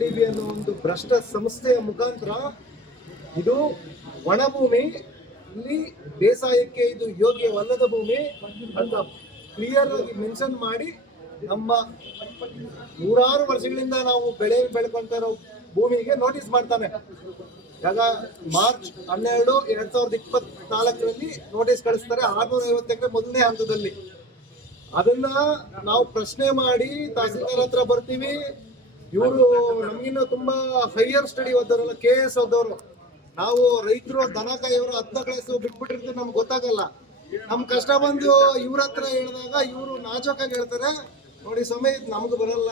DB ಅನ್ನೋ ಒಂದು ಭ್ರಷ್ಟ ಸಂಸ್ಥೆಯ ಮುಖಾಂತರ ಇದು ಒಣಭೂಮಿ, ಇಲ್ಲಿ ಬೇಸಾಯಕ್ಕೆ ಇದು ಯೋಗ್ಯವಲ್ಲದ ಭೂಮಿ ಅಂತ ಕ್ಲಿಯರ್ ಆಗಿ ಮೆನ್ಷನ್ ಮಾಡಿ ನಮ್ಮ ನೂರಾರು ವರ್ಷಗಳಿಂದ ನಾವು ಬೆಳೆ ಬೆಳ್ಕೊಂತ ಇರೋ ಭೂಮಿಗೆ ನೋಟಿಸ್ ಮಾಡ್ತಾನೆ. ಆಗ ಮಾರ್ಚ್ 12, 2024 ನೋಟಿಸ್ ಕಳಿಸ್ತಾರೆ. 650 ಎಕರೆ ಮೊದಲನೇ ಹಂತದಲ್ಲಿ. ಅದನ್ನ ನಾವು ಪ್ರಶ್ನೆ ಮಾಡಿ ತಹಸೀಲ್ದಾರ್ ಹತ್ರ ಬರ್ತೀವಿ. ಇವರು ನಮಗಿನ್ನ ತುಂಬಾ ಹೈಯರ್ ಸ್ಟಡಿ ಓದೋರಲ್ಲ, KS ಓದೋರು. ನಾವು ರೈತರು ದನ ಕಾಯೋರು 10ನೇ ಕ್ಲಾಸ್ ಬಿಟ್ಬಿಟ್ಟಿರ್ತೀವಿ, ನಮ್ಗೆ ಗೊತ್ತಾಗಲ್ಲ. ನಮ್ ಕಷ್ಟ ಬಂದು ಇವ್ರ ಹತ್ರ ಹೇಳಿದಾಗ ಇವರು ನಾಜೂಕಾಗಿ ಹೇಳ್ತಾರೆ, ನೋಡಿ ಸ್ವಾಮಿ ಇದು ನಮ್ಗೆ ಬರಲ್ಲ,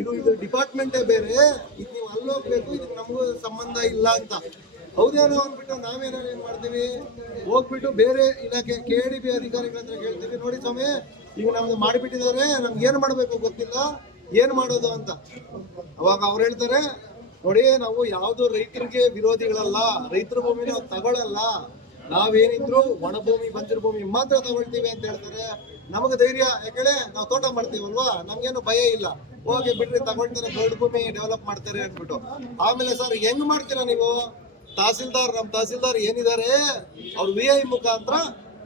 ಇದು ಡಿಪಾರ್ಟ್ಮೆಂಟೇ ಬೇರೆ, ಇದು ನೀವು ಅಲ್ಲೋಗ್ಬೇಕು, ಇದಕ್ಕೆ ನಮಗೂ ಸಂಬಂಧ ಇಲ್ಲ ಅಂತ. ಹೌದೇನೋ ಅಂದ್ಬಿಟ್ಟು ನಾವೇನಾರು ಏನ್ ಮಾಡ್ತೀವಿ, ಹೋಗ್ಬಿಟ್ಟು ಬೇರೆ ಇಲಾಖೆ KDB ಅಧಿಕಾರಿಗಳ ಹತ್ರ ಕೇಳ್ತೀವಿ, ನೋಡಿ ಸ್ವಾಮಿ ಈಗ ನಮ್ದು ಮಾಡಿಬಿಟ್ಟಿದ್ದಾರೆ, ನಮ್ಗೆ ಏನ್ ಮಾಡ್ಬೇಕು ಗೊತ್ತಿಲ್ಲ, ಏನ್ ಮಾಡೋದು ಅಂತ. ಅವಾಗ ಅವ್ರು ಹೇಳ್ತಾರೆ, ನೋಡಿ ನಾವು ಯಾವ್ದು ರೈತರಿಗೆ ವಿರೋಧಿಗಳಲ್ಲ, ರೈತರ ಭೂಮಿ ನಾವು ತಗೊಳಲ್ಲ, ನಾವೇನಿದ್ರು ಒಣ ಭೂಮಿ ಬಂದಿರೋ ಭೂಮಿ ಮಾತ್ರ ತಗೊಳ್ತೀವಿ ಅಂತ ಹೇಳ್ತಾರೆ. ನಮಗೆ ಧೈರ್ಯ, ಯಾಕಂದ್ರೆ ನಾವು ತೋಟ ಮಾಡ್ತೀವಲ್ವಾ, ನಮ್ಗೇನು ಭಯ ಇಲ್ಲ, ಹೋಗಿ ಬಿಡ್ರಿ ತಗೊಳ್ತಾರೆ, ದೊಡ್ಡ ಭೂಮಿ ಡೆವಲಪ್ ಮಾಡ್ತಾರೆ ಅಂದ್ಬಿಟ್ಟು. ಆಮೇಲೆ ಸರ್ ಹೆಂಗ್ ಮಾಡ್ತೀರಾ ನೀವು, ನಮ್ಮ ತಹಸೀಲ್ದಾರ್ ಏನಿದ್ದಾರೆ ಅವ್ರು VI ಮುಖಾಂತರ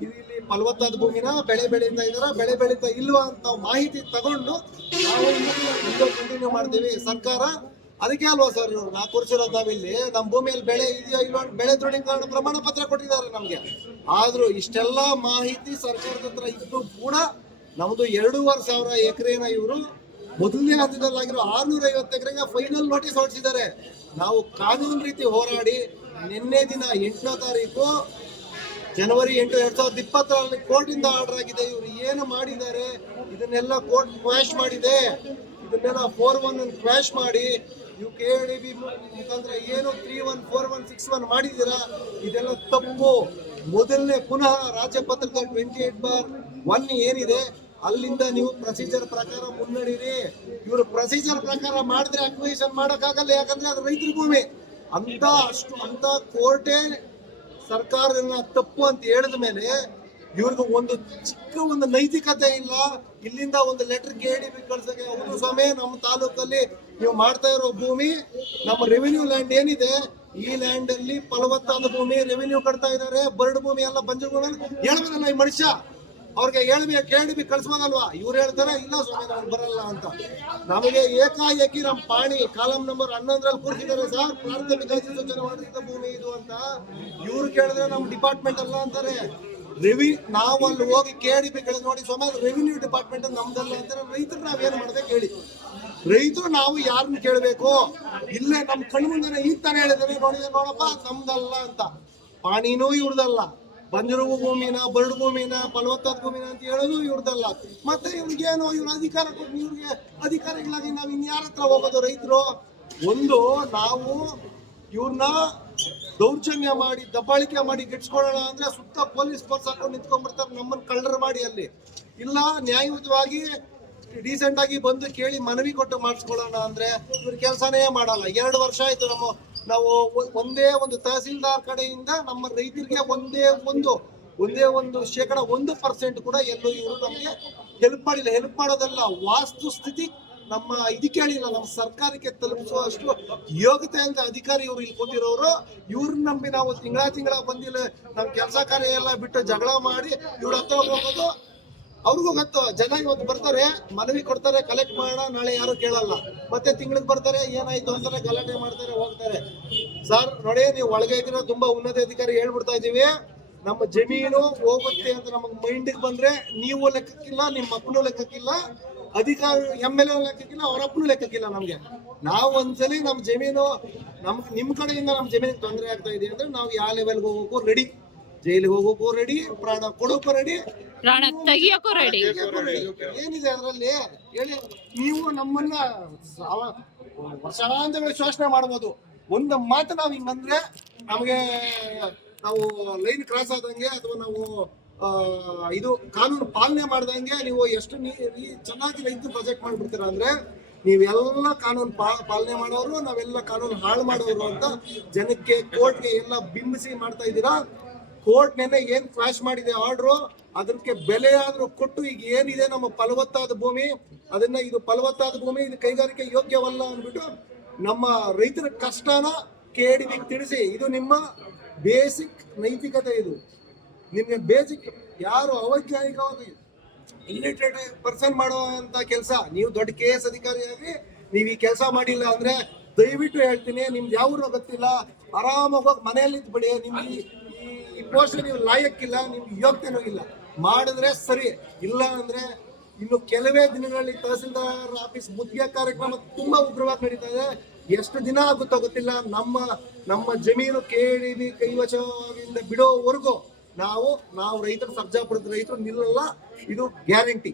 ಇಲ್ಲಿ ಫಲವತ್ತಾದ ಭೂಮಿನ ಬೆಳೆ ಬೆಳೀತಾ ಇದಾರ, ಬೆಳೆ ಬೆಳೀತಾ ಇಲ್ವಾ ಅಂತ ಮಾಹಿತಿ ತಗೊಂಡು ನಾವು ಕಂಟಿನ್ಯೂ ಮಾಡ್ತೀವಿ. ಸರ್ಕಾರ ಅದಕ್ಕೆ ಅಲ್ವಾ ಸರ್ ಇವ್ರು 4 ವರ್ಷ ಇರೋದು ನಾವಿಲ್ಲಿ, ನಮ್ಮ ಭೂಮಿಯಲ್ಲಿ ಬೆಳೆ ಇದೆಯಾ ಇಲ್ವಾ, ಬೆಳೆ ದೃಢೀಕರಣ ಪ್ರಮಾಣ ಪತ್ರ ಕೊಟ್ಟಿದ್ದಾರೆ ನಮ್ಗೆ. ಆದ್ರೂ ಇಷ್ಟೆಲ್ಲ ಮಾಹಿತಿ ಸರ್ಕಾರದ ಹತ್ರ ಇದ್ದು ಕೂಡ ನಮ್ದು 2,500 ಎಕರೆನ ಇವರು ಮೊದಲನೇ ಹಂತದಲ್ಲಾಗಿರೋ 650 ಎಕರೆಗೆ ಫೈನಲ್ ನೋಟಿಸ್ ಹೊರಡಿಸಿದ್ದಾರೆ. ನಾವು ಕಾನೂನು ರೀತಿ ಹೋರಾಡಿ ನಿನ್ನೆ ದಿನ 8ನೇ ತಾರೀಕು ಜನವರಿ 8, 2020 ಕೋರ್ಟಿಂದ ಆರ್ಡರ್ ಆಗಿದೆ. ಇವರು ಏನು ಮಾಡಿದ್ದಾರೆ ಇದನ್ನೆಲ್ಲ ಕೋರ್ಟ್ ಕ್ವಾಶ್ ಮಾಡಿದೆ. ಇದನ್ನೆಲ್ಲ 4-1 ಕ್ವಾಶ್ ಮಾಡಿ ನೀವು KDB ಮುಖಾಂತರ ಏನು 3-1, 4-1, 6-1 ಮಾಡಿದ್ದೀರಾ, ಇದೆಲ್ಲ ತಪ್ಪು. ಮೊದಲನೇ ಪುನಃ ರಾಜ್ಯಪತ್ರದ 28/1 ಏನಿದೆ ಅಲ್ಲಿಂದ ನೀವು ಪ್ರೊಸೀಜರ್ ಪ್ರಕಾರ ಮುನ್ನಡೀರಿ. ಇವರು ಪ್ರೊಸೀಜರ್ ಪ್ರಕಾರ ಮಾಡಿದ್ರೆ ಅಕ್ವಿಷನ್ ಮಾಡೋಕ್ಕಾಗಲ್ಲ, ಯಾಕಂದ್ರೆ ಅದು ರೈತರ ಭೂಮಿ ಅಂತ ಕೋರ್ಟೇ ಸರ್ಕಾರನ ತಪ್ಪು ಅಂತ ಹೇಳಿದ ಮೇಲೆ ಇವ್ರಿಗೆ ಒಂದು ಚಿಕ್ಕ ಒಂದು ನೈತಿಕತೆ ಇಲ್ಲ. ಇಲ್ಲಿಂದ ಒಂದು ಲೆಟರ್ KDB ಕಳ್ಸಕ್ಕೆ, ಹೌದು ಸ್ವಾಮಿ ನಮ್ಮ ತಾಲೂಕಲ್ಲಿ ನೀವು ಮಾಡ್ತಾ ಇರೋ ಭೂಮಿ ನಮ್ಮ ರೆವಿನ್ಯೂ ಲ್ಯಾಂಡ್ ಏನಿದೆ, ಈ ಲ್ಯಾಂಡ್ ಅಲ್ಲಿ ಫಲವತ್ತಾದ ಭೂಮಿ ರೆವಿನ್ಯೂ ಕಟ್ತಾ ಇದ್ದಾರೆ, ಬರ್ಡ್ ಭೂಮಿ ಎಲ್ಲ ಬಂಜರುಗಳಲ್ಲಿ ಹೇಳ್ಬೋದಲ್ಲ ಈ ಮನುಷ್ಯ, ಅವ್ರಿಗೆ ಹೇಳ್ಬೇಕು KDB ಕಳ್ಸ್ಬೋದಲ್ವಾ. ಇವ್ರು ಹೇಳ್ತಾರೆ ಇಲ್ಲ ಸ್ವಾಮಿ ನಮ್ಗೆ ಬರಲ್ಲ ಅಂತ. ನಮಗೆ ಏಕಾಏಕಿ ನಮ್ಮ ಪಾಣಿ ಕಾಲಂ ನಂಬರ್ 11ರಲ್ಲಿ ಕೂರಿಸಿದ್ದಾರೆ ಸರ್, ಪ್ರಾಥಮಿಕ ಸೂಚನೆ ಮಾಡಿದ ಭೂಮಿ ಇದು ಅಂತ. ಇವ್ರು ಕೇಳಿದ್ರೆ ನಮ್ಮ ಡಿಪಾರ್ಟ್ಮೆಂಟ್ ಅಲ್ಲ ಅಂತಾರೆ. ನಾವು ಅಲ್ಲಿ ಹೋಗಿ KDB ಕೇಳಿದ್ರೆ ನೋಡಿ ಸ್ವಾಮಿ ರೆವಿನ್ಯೂ ಡಿಪಾರ್ಟ್ಮೆಂಟ್ ನಮ್ದಲ್ಲ ಅಂತಾರೆ. ರೈತರು ನಾವೇನು ಮಾಡ್ಬೇಕು ಹೇಳಿ, ರೈತರು ನಾವು ಯಾರನ್ನ ಕೇಳಬೇಕು, ಇಲ್ಲೇ ನಮ್ಮ ಕಣ್ಣು ಮುಂದೆ ಈಗ ತಾನೇ ಹೇಳಿದ್ರೆ ನೋಡಪ್ಪ ನಮ್ದಲ್ಲ ಅಂತ. ಪಾಣಿನೂ ಇವ್ರದಲ್ಲ, ಬಂದಿರುವ ಭೂಮಿನ, ಬರ್ಡ್ ಭೂಮಿನ, ಫಲವತ್ತಾದ ಭೂಮಿನ ಅಂತ ಹೇಳೋದು ಇವ್ರದಲ್ಲ. ಮತ್ತೆ ಇವ್ರಿಗೇನು ಇವ್ರ ಅಧಿಕಾರ ಕೊಟ್ಟು ಇವ್ರಿಗೆ ಅಧಿಕಾರಿಗಳಾಗಿ ನಾವು ಇನ್ಯಾರ ಹತ್ರ ಹೋಗೋದು ರೈತರು? ಒಂದು ನಾವು ಇವ್ರನ್ನ ದೌರ್ಜನ್ಯ ಮಾಡಿ ದಬ್ಬಾಳಿಕೆ ಮಾಡಿ ಗಿಟ್ಸ್ಕೊಳ್ಳೋಣ ಅಂದ್ರೆ ಸುತ್ತ ಪೊಲೀಸ್ ಫೋರ್ಸ್ ಹಾಕೊಂಡು ನಿಂತ್ಕೊಂಡ್ಬಿಡ್ತಾರೆ, ನಮ್ಮನ್ನ ಕಳ್ಳರು ಮಾಡಿ. ಅಲ್ಲಿ ಇಲ್ಲ ನ್ಯಾಯಯುತವಾಗಿ ಡೀಸೆಂಟ್ ಆಗಿ ಬಂದು ಕೇಳಿ ಮನವಿ ಕೊಟ್ಟು ಮಾಡಿಸ್ಕೊಳ್ಳೋಣ ಅಂದ್ರೆ ಇವ್ರ ಕೆಲಸನೇ ಮಾಡಲ್ಲ. 2 ವರ್ಷ ಆಯ್ತು ನಾವು ಒಂದೇ ಒಂದು ತಹಸೀಲ್ದಾರ್ ಕಡೆಯಿಂದ ನಮ್ಮ ರೈತರಿಗೆ ಒಂದೇ ಒಂದು ಶೇಕಡ 1% ಕೂಡ ಎಲ್ಲೂ ಇವರು ನಮಗೆ ಹೆಲ್ಪ್ ಮಾಡಿಲ್ಲ. ಹೆಲ್ಪ್ ಮಾಡೋದಲ್ಲ, ವಾಸ್ತು ಸ್ಥಿತಿ ನಮ್ಮ ಇದಕ್ಕೆ ಹೇಳಿಲ್ಲ, ನಮ್ಮ ಸರ್ಕಾರಕ್ಕೆ ತಲುಪಿಸುವಷ್ಟು ಯೋಗ್ಯತೆ ಅಂತ ಅಧಿಕಾರಿ ಇವರು ಇಲ್ಲಿ ಕೊಟ್ಟಿರೋರು. ಇವ್ರನ್ನ ನಂಬಿ ನಾವು ತಿಂಗಳ ಬಂದಿಲ್ಲ, ನಮ್ಮ ಕೆಲಸ ಕಾರ್ಯ ಎಲ್ಲ ಬಿಟ್ಟು ಜಗಳ ಮಾಡಿ ಇವ್ರ ಹತ್ರ ಹೋಗೋದು. ಅವ್ರಿಗೂ ಗೊತ್ತು, ಜನ ಇವತ್ತು ಬರ್ತಾರೆ, ಮನವಿ ಕೊಡ್ತಾರೆ, ಕಲೆಕ್ಟ್ ಮಾಡೋಣ, ನಾಳೆ ಯಾರು ಕೇಳಲ್ಲ. ಮತ್ತೆ ತಿಂಗಳಿಗೆ ಬರ್ತಾರೆ, ಏನಾಯ್ತು ಅಂತಾರೆ, ಗಲಾಟೆ ಮಾಡ್ತಾರೆ, ಹೋಗ್ತಾರೆ. ಸರ್ ನೋಡಿ, ನೀವು ಒಳಗೆ ಇದ್ದೀರಾ, ತುಂಬಾ ಉನ್ನತ ಅಧಿಕಾರಿ ಹೇಳ್ಬಿಡ್ತಾ ಇದೀವಿ, ನಮ್ಮ ಜಮೀನು ಹೋಗುತ್ತೆ ಅಂತ ನಮಗೆ ಮೈಂಡಿಗೆ ಬಂದ್ರೆ ನೀವು ಲೆಕ್ಕಕ್ಕಿಲ್ಲ, ನಿಮ್ಮ ಮಕ್ಕಳು ಲೆಕ್ಕಕ್ಕಿಲ್ಲ, ಅಧಿಕಾರಿ MLA ಲೆಕ್ಕಕ್ಕಿಲ್ಲ, ಅವ್ರ ಅಪ್ಪನು ಲೆಕ್ಕಕ್ಕಿಲ್ಲ. ನಮ್ಗೆ ನಾವು ಒಂದ್ಸಲಿ ನಮ್ಮ ಜಮೀನು ನಿಮ್ ಕಡೆಯಿಂದ ನಮ್ಮ ಜಮೀನಿಗೆ ತೊಂದರೆ ಆಗ್ತಾ ಇದೆ ಅಂದ್ರೆ ನಾವು ಯಾವ ಲೆವೆಲ್ಗೆ ಹೋಗೋಕ್ಕೂ ರೆಡಿ, ಜೈಲಿಗೆ ಹೋಗೋಕ್ಕೂ ರೆಡಿ, ಪ್ರಾಣ ಕೊಡೋಕ್ಕೂ ರೆಡಿ, ಪ್ರಾಣ ತೆಗಿಯೋಕ್ಕೂ ರೆಡಿ. ಏನಿದೆ ಅದರಲ್ಲಿ ಹೇಳಿ? ನೀವು ನಮ್ಮನ್ನ ವರ್ಷಾಂತಗಳ ಶೋಷಣೆ ಮಾಡ್ಬೋದು. ಒಂದು ಮಾತು ನಾವು ಹಿಂಗಂದ್ರೆ ನಮಗೆ ನಾವು ಲೈನ್ ಕ್ರಾಸ್ ಆದಂಗೆ ಅಥವಾ ನಾವು ಇದು ಕಾನೂನು ಪಾಲನೆ ಮಾಡ್ದಂಗೆ ನೀವು ಎಷ್ಟು ಚೆನ್ನಾಗಿ ರೈತ ಪ್ರಾಜೆಕ್ಟ್ ಮಾಡ್ಬಿಡ್ತೀರಾ ಅಂದ್ರೆ ನೀವೆಲ್ಲ ಕಾನೂನು ಪಾಲನೆ ಮಾಡೋರು, ನಾವೆಲ್ಲ ಕಾನೂನು ಹಾಳು ಮಾಡೋರು ಅಂತ ಜನಕ್ಕೆ ಕೋರ್ಟ್ಗೆ ಎಲ್ಲ ಬಿಂಬಿಸಿ ಮಾಡ್ತಾ ಇದ್ದೀರಾ. ಕೋರ್ಟ್ ನೆನ್ನೆ ಏನ್ ಕ್ವಾಶ್ ಮಾಡಿದೆ ಆರ್ಡ್ರು, ಅದಕ್ಕೆ ಬೆಲೆ ಆದ್ರೂ ಕೊಟ್ಟು ಈಗ ಏನಿದೆ ನಮ್ಮ ಫಲವತ್ತಾದ ಭೂಮಿ, ಅದನ್ನ ಇದು ಫಲವತ್ತಾದ ಭೂಮಿ, ಇದು ಕೈಗಾರಿಕೆ ಯೋಗ್ಯವಲ್ಲ ಅಂದ್ಬಿಟ್ಟು ನಮ್ಮ ರೈತರ ಕಷ್ಟನ KDB ತಿಳಿಸಿ. ಇದು ನಿಮ್ಮ ಬೇಸಿಕ್ ನೈತಿಕತೆ. ಇದು ನಿಮ್ಗೆ ಬೇಸಿಕ್. ಯಾರು ಅವೈಜ್ಞಾನಿಕವಾಗಿ ಇಲ್ಲಿಟ್ರೇಟ್ ಪರ್ಸನ್ ಮಾಡುವಂತ ಕೆಲಸ, ನೀವು ದೊಡ್ಡ KS ಅಧಿಕಾರಿಯಾಗಿ ನೀವು ಈ ಕೆಲಸ ಮಾಡಿಲ್ಲ ಅಂದ್ರೆ ದಯವಿಟ್ಟು ಹೇಳ್ತೀನಿ, ನಿಮ್ದು ಯಾವ್ದು ಗೊತ್ತಿಲ್ಲ, ಆರಾಮಾಗಿ ಹೋಗಿ ಮನೆಯಲ್ಲಿ ಇದ್ಬಿಡಿ. ನಿಮ್ಗೆ ಈ ಪೋಸ್ಟ್ ನೀವು ಲಾಯಕ್ಕಿಲ್ಲ, ನಿಮ್ಗೆ ಯೋಗ್ಯತೆನೂ ಇಲ್ಲ. ಮಾಡಿದ್ರೆ ಸರಿ, ಇಲ್ಲ ಅಂದ್ರೆ ಇನ್ನು ಕೆಲವೇ ದಿನಗಳಲ್ಲಿ ತಹಸೀಲ್ದಾರ್ ಆಫೀಸ್ ಮುತ್ತಿಗೆ ಕಾರ್ಯಕ್ರಮ ತುಂಬಾ ಉಗ್ರವಾಗಿ ನಡೀತಾ ಇದೆ. ಎಷ್ಟು ದಿನ ಆಗುತ್ತೋ ಗೊತ್ತಿಲ್ಲ. ನಮ್ಮ ಜಮೀನು KDB ಕೈವಶದಿಂದ ಬಿಡೋವರೆಗೂ ನಾವು ರೈತರು, ಸರ್ಜಾಪುರದ ರೈತರು ನಿಲ್ಲಲ್ಲ. ಇದು ಗ್ಯಾರಂಟಿ.